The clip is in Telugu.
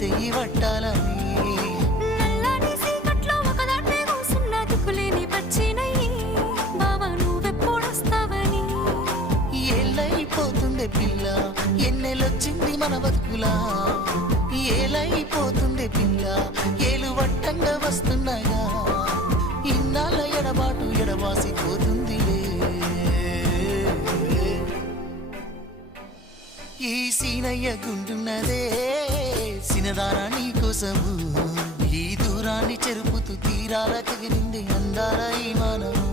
చెయ్యి పట్టాలని ఏలైపోతుండే పిల్ల ఎన్నెలొచ్చింది మన బతుకులా ఏలైపోతుండే పిల్ల ఏలు వట్టంగా వస్తున్నాగా ఇన్నాళ్ళ ఎడబాటు ఎడవాసిపోతుందిలే ఈ సీనయ్య గుంటున్నదే సినదారా నీ కోసము ఈ దూరాన్ని చెరుపుతూ తీరాల తెగిరింది అందాల ఈ మానవు